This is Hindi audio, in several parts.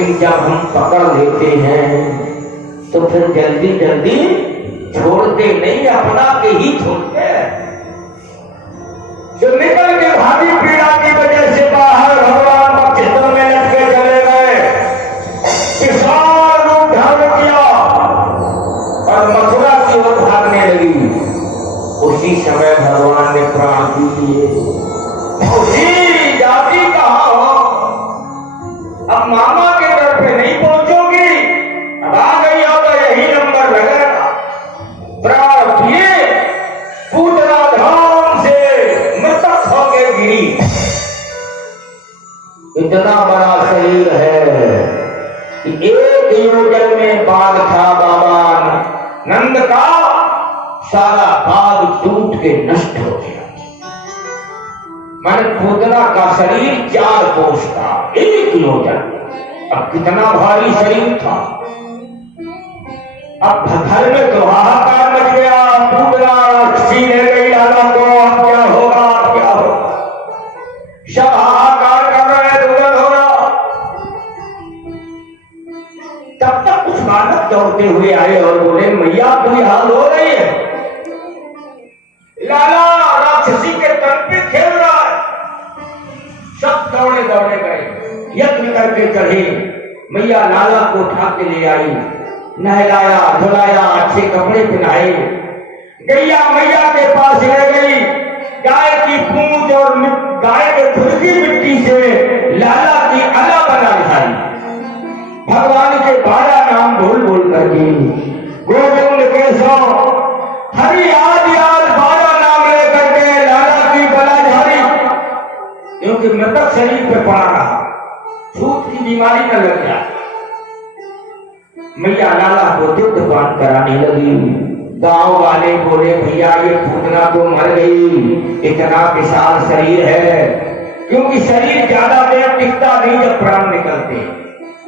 मुक्ति जब हम पकड़ लेते हैं तो फिर जल्दी जल्दी छोड़ते नहीं, अपना के ही छोड़ते हैं। जो निकल के भारी पीड़ा की वजह से बाहर भगवान क्षेत्र में लटके चले गए, विशाल रूप धारण किया और मथुरा की ओर भागने लगी। उसी समय भगवान ने प्राण दिए। उसी जाति कहा हो, अब मामा के घर पे नहीं पहुंचोगी, अब आ गई हो तो यही नंबर लगेगा। प्राण दिए, पूतना धाम से मृतक होके गिरी। इतना बड़ा शरीर है कि एक योजन में बाघ था बाबा नंद का, सारा बाघ टूट के नष्ट हो गया। मैंने पूतना का शरीर 4 कोस था, 1 योजन। अब कितना भारी शरीर था। अब घर में तो हाहाकार मच गया। पूतना छीने गई लाला को, अब क्या होगा, अब क्या होगा। सब हाहाकार कर रहे, दुर्गन हो रहा। तब तक कुछ बालक दौड़ते हुए आए और बोले, मैया कोई हाल हो रही है, लाला राक्षसी के तन पे खेल रहा है। सब दौड़े दौड़े गए, यत्न करके चढ़े। मैया लाला को उठा के ले आई, नहलाया धुलाया, अच्छे कपड़े पहनाए। गैया मैया के पास रह गई। गाय की पूंछ और गाय के खुर की मिट्टी से लाला की अला बना लाई। भगवान के 12 नाम बोल बोल करके गोविंद केशव हरि आदि आद 12 नाम लेकर के लाला की बला झाड़ी, क्योंकि मृतक शरीर पे पड़ा रहा, छूत की बीमारी न लग जाए। मैया लाला को दुग्धपान कराने लगी। गांव वाले बोले, भैया ये पूतना तो मर गई, इतना विशाल शरीर है। क्योंकि शरीर ज्यादा देर टिकता नहीं जब प्राण निकलते।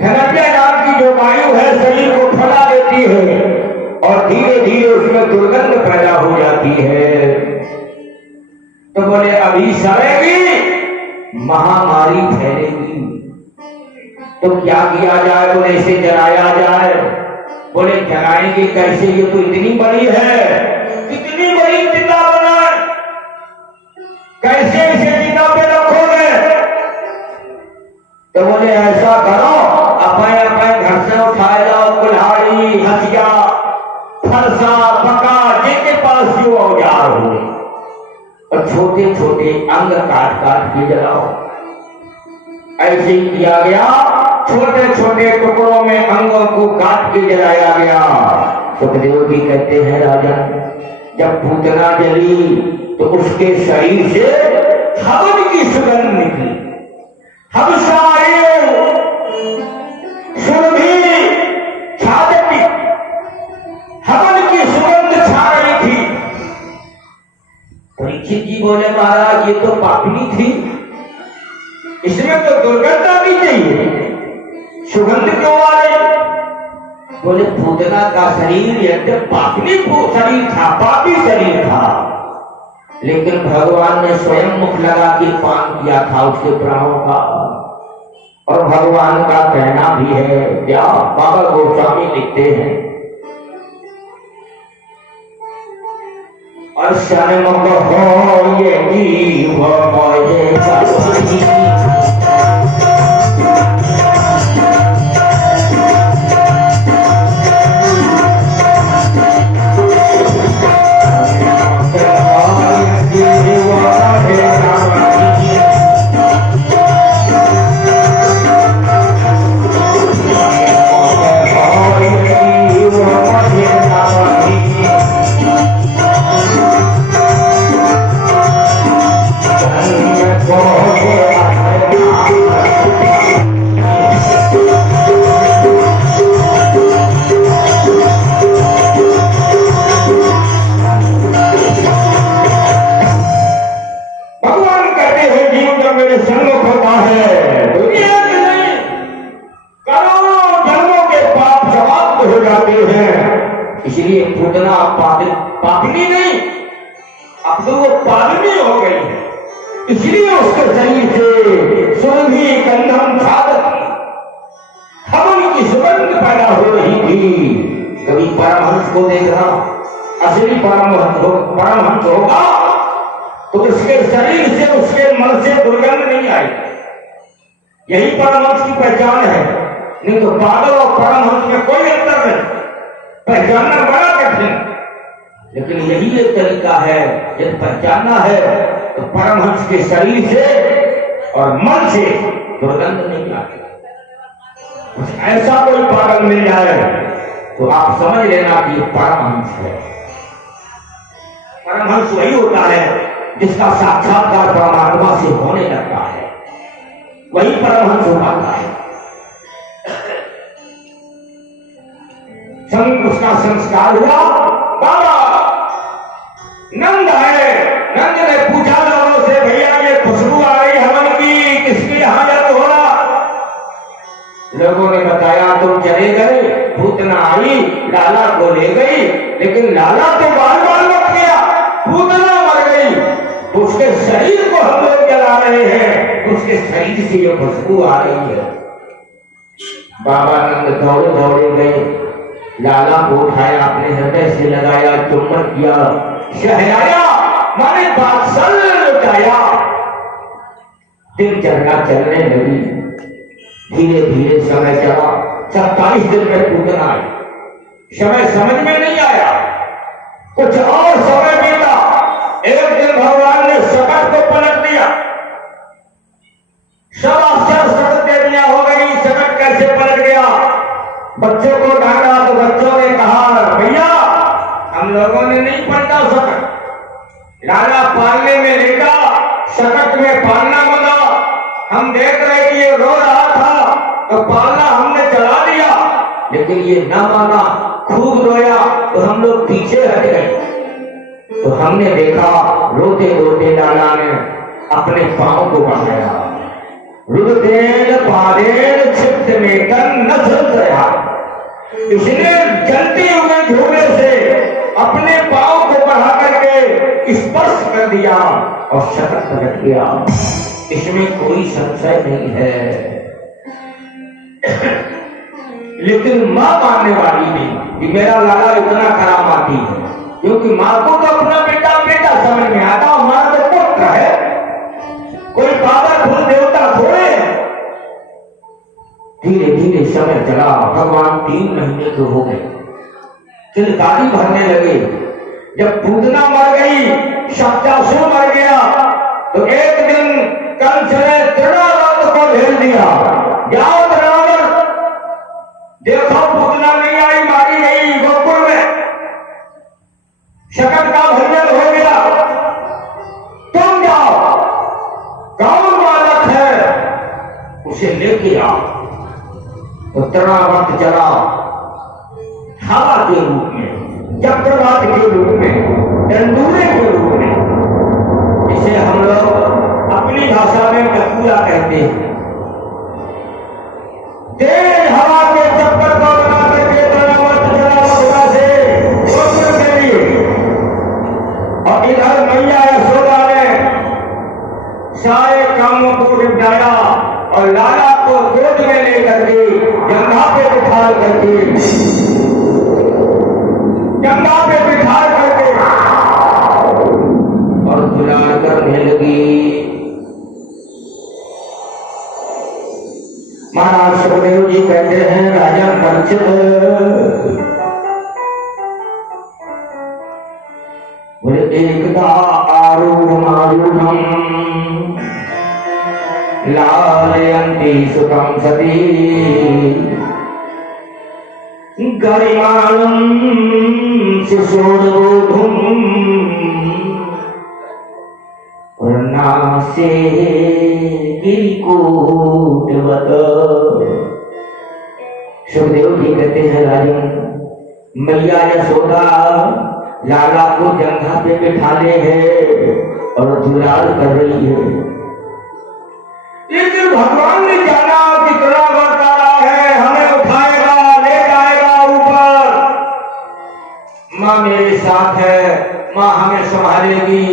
धनंजय नाम की जो वायु है शरीर को फैला देती है और धीरे धीरे उसमें दुर्गंध पैदा हो जाती है। तो बोले अभी सड़ेगी, महामारी फैलेगी, तो क्या किया जाए। बोले इसे जलाया जाए। बोले जलाएंगे कैसे, ये तो इतनी बड़ी है, इतनी बड़ी चिता बनाए, कैसे इसे चिता पे रखोगे। तो बोले ऐसा करो, अपने अपने घर से उठाए जाओ कुल्हाड़ी, हथिया, फरसा, पका, जिनके पास जो औजार हो, और छोटे छोटे अंग काट काट के जलाओ। ऐसे ही किया गया, छोटे छोटे टुकड़ों में अंगों को काट के जलाया गया। सुखदेव भी कहते हैं, राजन जब पूतना जली तो उसके शरीर से हवन की सुगंध निकली। हवन की सुगंध छा रही थी। परीक्षित जी बोले, महाराज ये तो पापनी थी, इसमें तो दुर्गंध आनी चाहिए, सुगंध क्यों आ रही। बोले पूतना का शरीर एकदम पापनी शरीर था, पापी शरीर था, लेकिन भगवान ने स्वयं मुख लगा के पान किया था उसके प्राणों का। और भगवान का कहना भी है, क्या बाबा गोस्वामी लिखते हैं, अर्शनमुख हो ये जीव मोहे सती। इसलिए पूतना पापनी नहीं, अब तो वो पालनी हो गई है। इसलिए उसके शरीर से सुरभि गंधम छादती, निष्पन्न पैदा हो रही थी। कभी परमहंस को देखना, असली परमहंस होगा तो उसके शरीर से, उसके मन से दुर्गंध नहीं आएगी। यही परमहंस की पहचान है। नहीं तो पागल और परमहंस में कोई अंतर नहीं, पहचानना बड़ा कठिन। लेकिन यही एक तरीका है, यदि पहचानना है तो परमहंस के शरीर से और मन से दुर्गंध नहीं आती। ऐसा कोई पागल मिल जाए तो आप समझ लेना कि परमहंस है। परमहंस वही होता है जिसका साक्षात्कार परमात्मा से होने लगता है, वही परमहंस हो पाता है। उसका संस्कार हुआ, बाबा नंद है। नंद ने पूछा लोगों से, भैया ये खुशबू आ रही हवन की, किसकी यहां यज्ञ हो रहा? लोगों ने बताया तुम चले गए, पूतना आई, लाला को ले गई, लेकिन लाला तो बाल बाल मर गया, पूतना मर गई, तो उसके शरीर को हम लोग जला रहे हैं, उसके शरीर से ये खुशबू आ रही है। बाबा नंद दौड़े दौड़े गए, लाला को उठाया, अपने हृदय से लगाया, चुम्बन किया, शहनाया, माने बात्सल्य लुटाया। दिनचर्या चलने लगी, धीरे धीरे समय चला। 27 दिन में पूतना आई, समय समझ में नहीं आया, कुछ और समय बीता। एक दिन भगवान ने सकट को पलट दिया, सब आश्चर्य, सकट देवियां हो गई, सकट कैसे पलट गया? बच्चों को डांटा तो बच्चों ने कहा, भैया हम लोगों ने नहीं पलटा सकट, लाला पालने में लेटा, सकट में पालना मना। हम देख रहे कि ये रो रहा था तो पालना हमने चला दिया, लेकिन ये न माना, खूब रोया तो हम लोग पीछे हट गए। तो हमने देखा रोते रोते लाला ने अपने पांव को बढ़ाया, रुदेन पारेन चित्त में तन न झल गया। इसने जलते हुए झोले से अपने पांव को बढ़ा करके स्पर्श कर दिया और शकट पलट गया। इसमें कोई संशय नहीं है। लेकिन मां मानने वाली नहीं कि मेरा लाला इतना करामाती है, क्योंकि मां को तो अपना बेटा बेटा समझ में आता, हमारा तो पुत्र है, कोई पावरफुल देवता थोड़े है। धीरे धीरे समय चला, भगवान 3 महीने के हो गए, किलकारी भरने लगे। जब पूतना मर गई, शक्तासुर मर गया, तो एक दिन कंस ने तृणावर्त को भेज दिया, जाओ तृणावर्त, देखो पूतना नहीं आई, मारी गई गोकुल में, शकट का भंजन हो गया, तुम जाओ, कौन बालक है उसे लेके आओ। तो तृणावर्त चला, हवा के रूप में, चक्रवात के रूप में, डंडूरे के रूप में, इसे हम लोग अपनी भाषा में टकुला कहते हैं। तेज हवा के चक्कर को बना करके तृणावर्त चला मथुरा से गोकुल के लिए, और इधर मैया यशोदा ने सारे कामों को निपटाया और लाला को गोद में लेकर के गंगा पे बिठा करके और दुलार करने लगी। महाराज सुखदेव जी कहते हैं, राजा परीक्षित बोले, एकदा आरूढ़मारूढ़म लालयन्ति सुखं सती गरिमाणं शिशोर्बोधुं नासे गिरिकूटवत्। सुखदेव जी कहते हैं, राजन मैया यशोदा लाला को जंघा पे बिठाले है और दुलार कर रही है, लेकिन भगवान ने जाना कितना वक्त आ रहा है, हमें उठाएगा, ले जाएगा ऊपर। माँ मेरे साथ है, माँ हमें संभालेगी,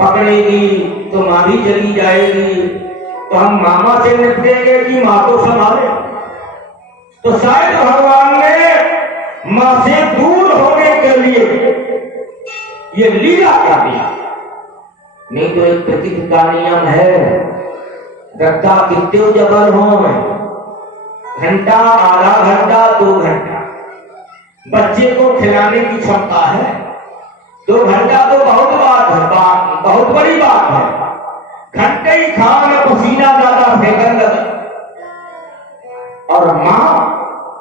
पकड़ेगी तो माँ भी चली जाएगी, तो हम मामा से निपटेंगे कि माँ को संभाले। तो शायद भगवान ने मां से दूर होने के लिए ये लीला क्या दिया। नहीं तो एक प्रकृति का नियम है, रद्दा कितने जबर हो, घंटा, आधा घंटा, 2 घंटा बच्चे को खिलाने की क्षमता है। 2 घंटा तो बहुत बात है, बहुत बड़ी बात है। घंटे ही खाओ में पसीना ज्यादा फेंकने लगे। और मां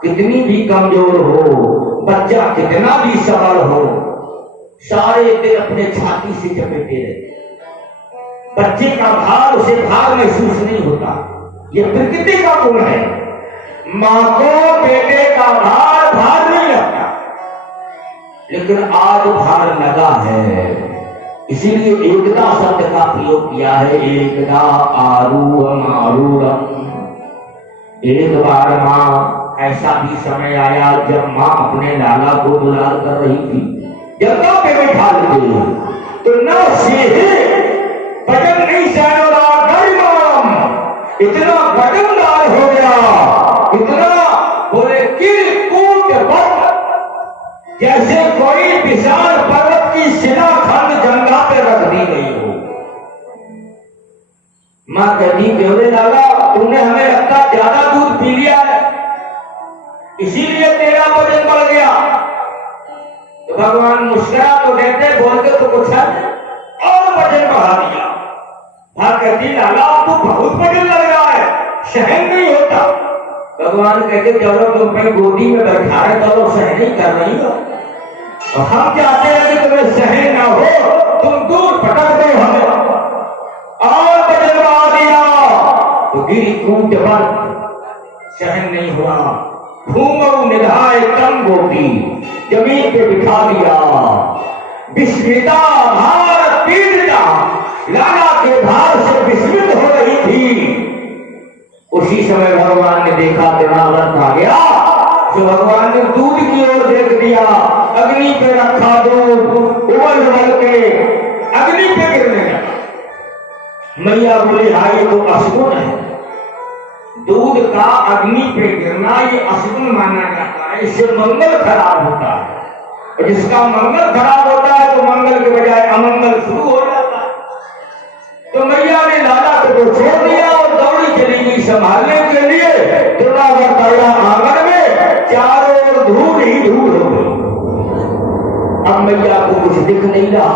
कितनी भी कमजोर हो, बच्चा कितना भी सबल हो, सारे दिन अपने छाती से चपेटे रहते। बच्चे का भार उसे भार महसूस नहीं होता। ये प्रकृति का गुण है। मां को बेटे का भार भार नहीं लगता, लेकिन आज भार लगा है। इसीलिए एकदा शब्द का प्रयोग किया है। एकदा आरूढ़ आरूढ़। एक बार मां, ऐसा भी समय आया जब मां अपने लाला को दुलार कर रही थी। जगह पे बैठा लेते तो न से वजन नहीं सहना, इतना वजनदार हो गया, इतना बोले किल कूट बट, जैसे कोई विशाल पर्वत की शिलाखंड गंगा पे रख दी गई हो। मां कहती केवले लाला, तुमने हमें लगता ज्यादा दूध पी लिया है, इसीलिए तेरा वजन बढ़ गया। तो भगवान मुस्कुरा तो देते, बोलते तो कुछ है और वजन बढ़ा दिया। मां कहती लाला आपको बहुत वजन लग रहा है, सहन नहीं होता। भगवान कहते चलो तुम अपनी गोदी में बैठा रहे, चलो सहन नहीं कर रही हो, और हम चाहते हैं कि तुम्हें सहन ना हो, तुम दूर पटक दो हमें, और वजन बढ़ा दिया। तो गिरी कूट बंद, सहन नहीं हुआ। घूमो निधाए तम गोपी, जमीन पे बिठा दिया। विस्मिता भारत पीड़िता, लाला के भार से विस्मित हो रही थी। उसी समय भगवान ने देखा तृणावर्त आ गया, तो भगवान ने दूध की ओर देख दिया। अग्नि पे रखा दूध, उबल उबल के अग्नि पे गिरने लगा। मैया बोली हाँ ये तो अशुभ है, दूध का अग्नि पे गिरना ये अशुभ माना जाता है, इससे मंगल खराब होता है। और जिसका मंगल खराब होता है तो मंगल के बजाय अमंगल शुरू हो जाता है। तो मैया ने लाला को छोड़ दिया और दौड़ी चली गई संभालने के लिए। तृणावर्त आया आंगन में, चारों ओर धूल ही धूल हो गई। अब मैया को कुछ दिख नहीं रहा,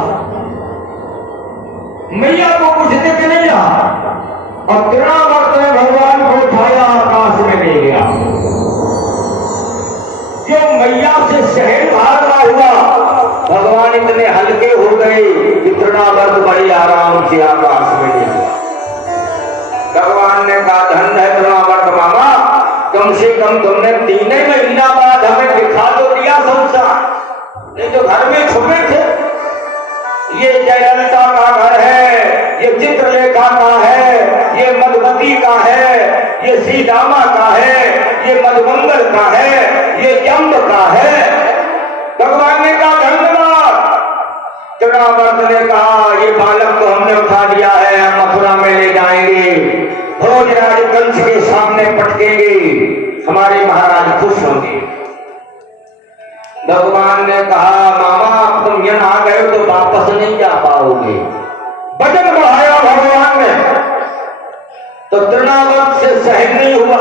मैया को कुछ दिख नहीं रहा। और तृणावर्त ने भगवान को उठाया, आकाश में ले गया। जो मैया से शहर भागना हुआ, भगवान इतने हल्के हो गए कि तृणावर्त बड़ी आराम से आकाश में ले गया। भगवान ने कहा धन है तृणावर्त मामा, कम से कम तुमने 3 महीना बाद हमें दिखा तो दिया संसार, नहीं तो घर में छुपे थे। ये जयललिता का घर है, ये चित्रलेखा का है, ये मधुमती का है, ये सीतामा का है, ये मधुमंगल का है, ये जम्ब का है। भगवान ने कहा धन्यवाद। तृणावर्त ने कहा ये बालक को हमने उठा लिया है, हम मथुरा में ले जाएंगे, भोजराज कंस के सामने पटकेंगे, हमारे महाराज खुश होंगे। भगवान ने कहा मामा तुम यहाँ आ गए तो वापस नहीं जा पाओगे। वजन बढ़ाया भगवान ने, तो तृणावर्त से सहन नहीं हुआ।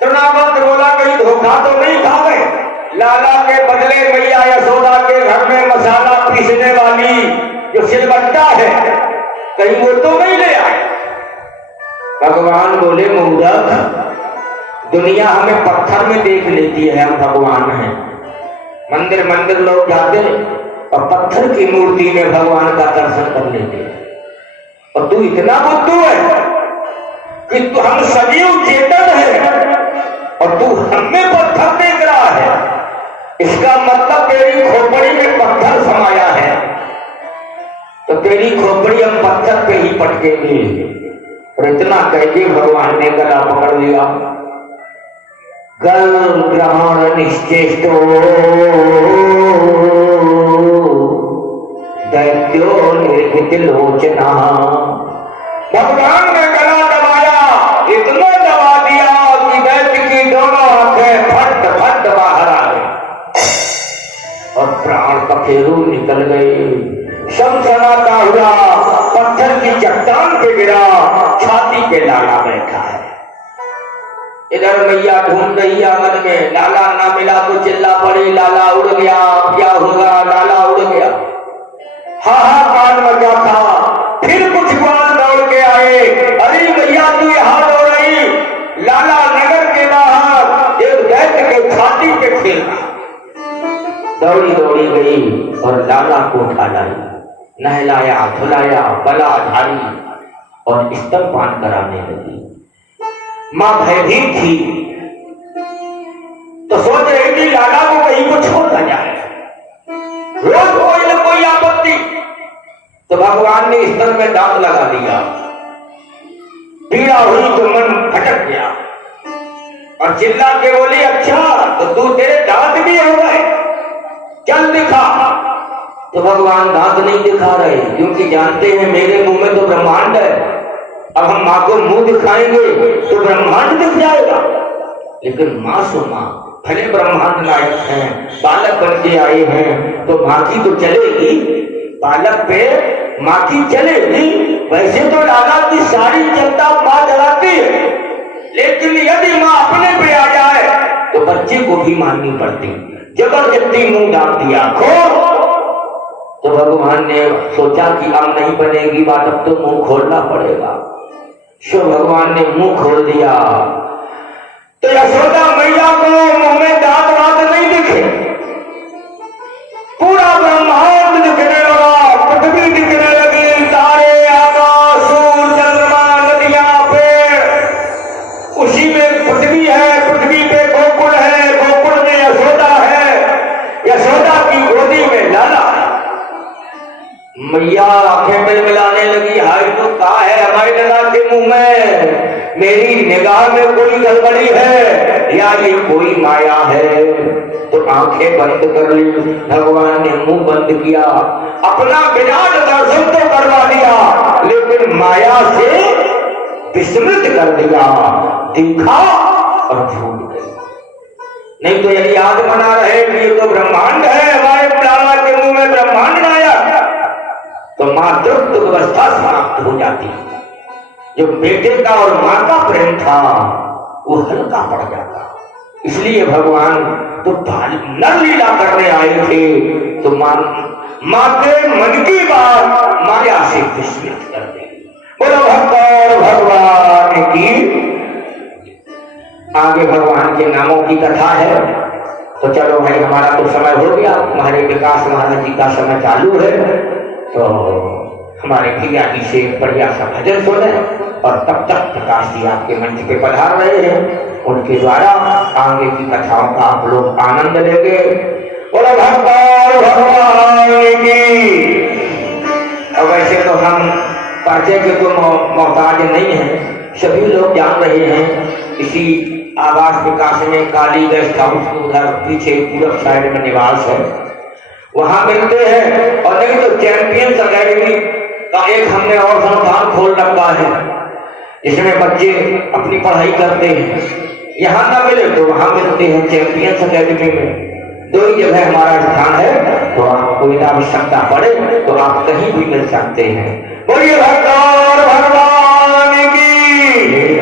तृणावर्त बोला कहीं धोखा तो नहीं खा गए, लाला के बदले मैया यशोदा के घर में मसाला पीसने वाली जो सिलबट्टा है कहीं वो तो नहीं ले आए। भगवान बोले मूर्ख, दुनिया हमें पत्थर में देख लेती है, हम भगवान हैं। मंदिर मंदिर लोग जाते और पत्थर की मूर्ति में भगवान का दर्शन कर लेते हैं। और तू इतना बुद्धू है कि तू हम सजीव चेतन है और तू हमें पत्थर देख रहा है, इसका मतलब तेरी खोपड़ी में पत्थर समाया है, तो तेरी खोपड़ी हम पत्थर पे ही पटकेंगे। और इतना कह के भगवान ने गला पकड़ लिया। गल ग्रहण निश्चेष्टो दैत्यो निर्भित लोचना। भगवान ने गला दबाया, इतना दबा दिया कि दैत्य की दोनों गिरा, छाती पे लाला बैठा है। इधर मैया ढूंढ रही आंगन में, लाला ना मिला तो चिल्ला पड़ी, लाला उड़ गया, क्या होगा, लाला उड़ गया। हाहाकार मचा था। फिर कुछ ग्वाल दौड़ के आए, अरे मैया तू यहाँ दौड़ रही, लाला नगर के बाहर एक दैत्य के छाती पे खेल रहा। दौड़ी दौड़ी गई और लाला को उठा लाई, नहलाया धुलाया, बला झाड़ी और स्तनपान कराने लगी। मां भयभीत थी तो सोच रही थी लाला को कहीं को छोड़ न जाए, रोज कोई न कोई आपत्ति। तो भगवान ने स्तन में दांत लगा दिया, पीड़ा हुई तो मन भटक गया और चिल्ला के बोली, अच्छा तो तू तेरे दांत भी हो गए, चल दिखा। तो भगवान दांत नहीं दिखा रहे क्योंकि जानते हैं मेरे मुंह में तो ब्रह्मांड है, अब हम माँ को मुंह दिखाएंगे तो ब्रह्मांड दिख जाएगा। लेकिन माँ सो माँ, भले ब्रह्मांड नायक हैं, बालक बन के आए हैं तो माँ की तो चलेगी, बालक पे माँ की चलेगी। वैसे तो लाला की सारी चिंता माँ चलाती है, लेकिन यदि माँ अपने पे आ जाए तो बच्चे को भी माननी पड़ती। जबरदस्ती मुंह डाल दिया खो। तो भगवान ने सोचा कि अब नहीं बनेगी बात, अब तो मुंह खोलना पड़ेगा। सो भगवान ने मुंह खोल दिया तो यशोदा मैया को मुंह में दांत वात नहीं दिखे, पूरा ब्रह्मांड दिखने लगा, पृथ्वी दिखने लगी, तारे, आकाश, सूर्य, चंद्रमा, नदियां, पेड़, उसी में पृथ्वी है, पृथ्वी पे गोकुल है, गोकुल में यशोदा है, यशोदा की गोदी में लाला। मैया आंखें में मिलाने लगी, हाय तो कहा है हमारे लाला के मुंह में, मेरी निगाह में कोई गड़बड़ी है या ये कोई माया है। तो आंखें बंद कर ली, भगवान ने मुंह बंद किया, अपना विराट दर्शन तो करवा दिया लेकिन माया से विस्मृत कर दिया, देखा और भूल गई। नहीं तो यदि याद बना रहे कि ये तो ब्रह्मांड है, हमारे लाला के मुंह में ब्रह्मांड आया, तो मां तृप्त व्यवस्था समाप्त हो जाती। जो बेटे का और मां का प्रेम था वो हल्का पड़ जाता। इसलिए भगवान तो नर लीला करने आए थे तो मां के मन की बात माया से विस्मृत कर दी। बोलो भक्त और भगवान की। आगे भगवान के नामों की कथा है। तो चलो भाई, हमारा तो समय हो गया, हमारे विकास महाराज जी का समय चालू है, तो हमारे भैया जी से बढ़िया सा भजन सुने और तब तक प्रकाश जी आपके मंच पे पधार रहे हैं, उनके द्वारा आगे की कथाओं का आप लोग आनंद लेंगे। बोलो भगवान भगवान की। और वैसे तो हम परिचय के तो मोहताज नहीं हैं, सभी लोग जान रहे हैं। इसी आवास विकास में काली गेस्ट हाउस उधर पीछे पूरब साइड में निवास है, वहां मिलते हैं। और नहीं तो चैंपियंस अकेडमी का एक हमने और संस्थान खोल रखा है जिसमें बच्चे अपनी पढ़ाई करते हैं। यहाँ ना मिले तो वहां मिलते हैं चैंपियंस अकेडमी में। दो ही जगह हमारा स्थान है, तो आपको यदि आवश्यकता पड़े तो आप कहीं भी मिल सकते हैं। बोलिए भगवान भगवान की।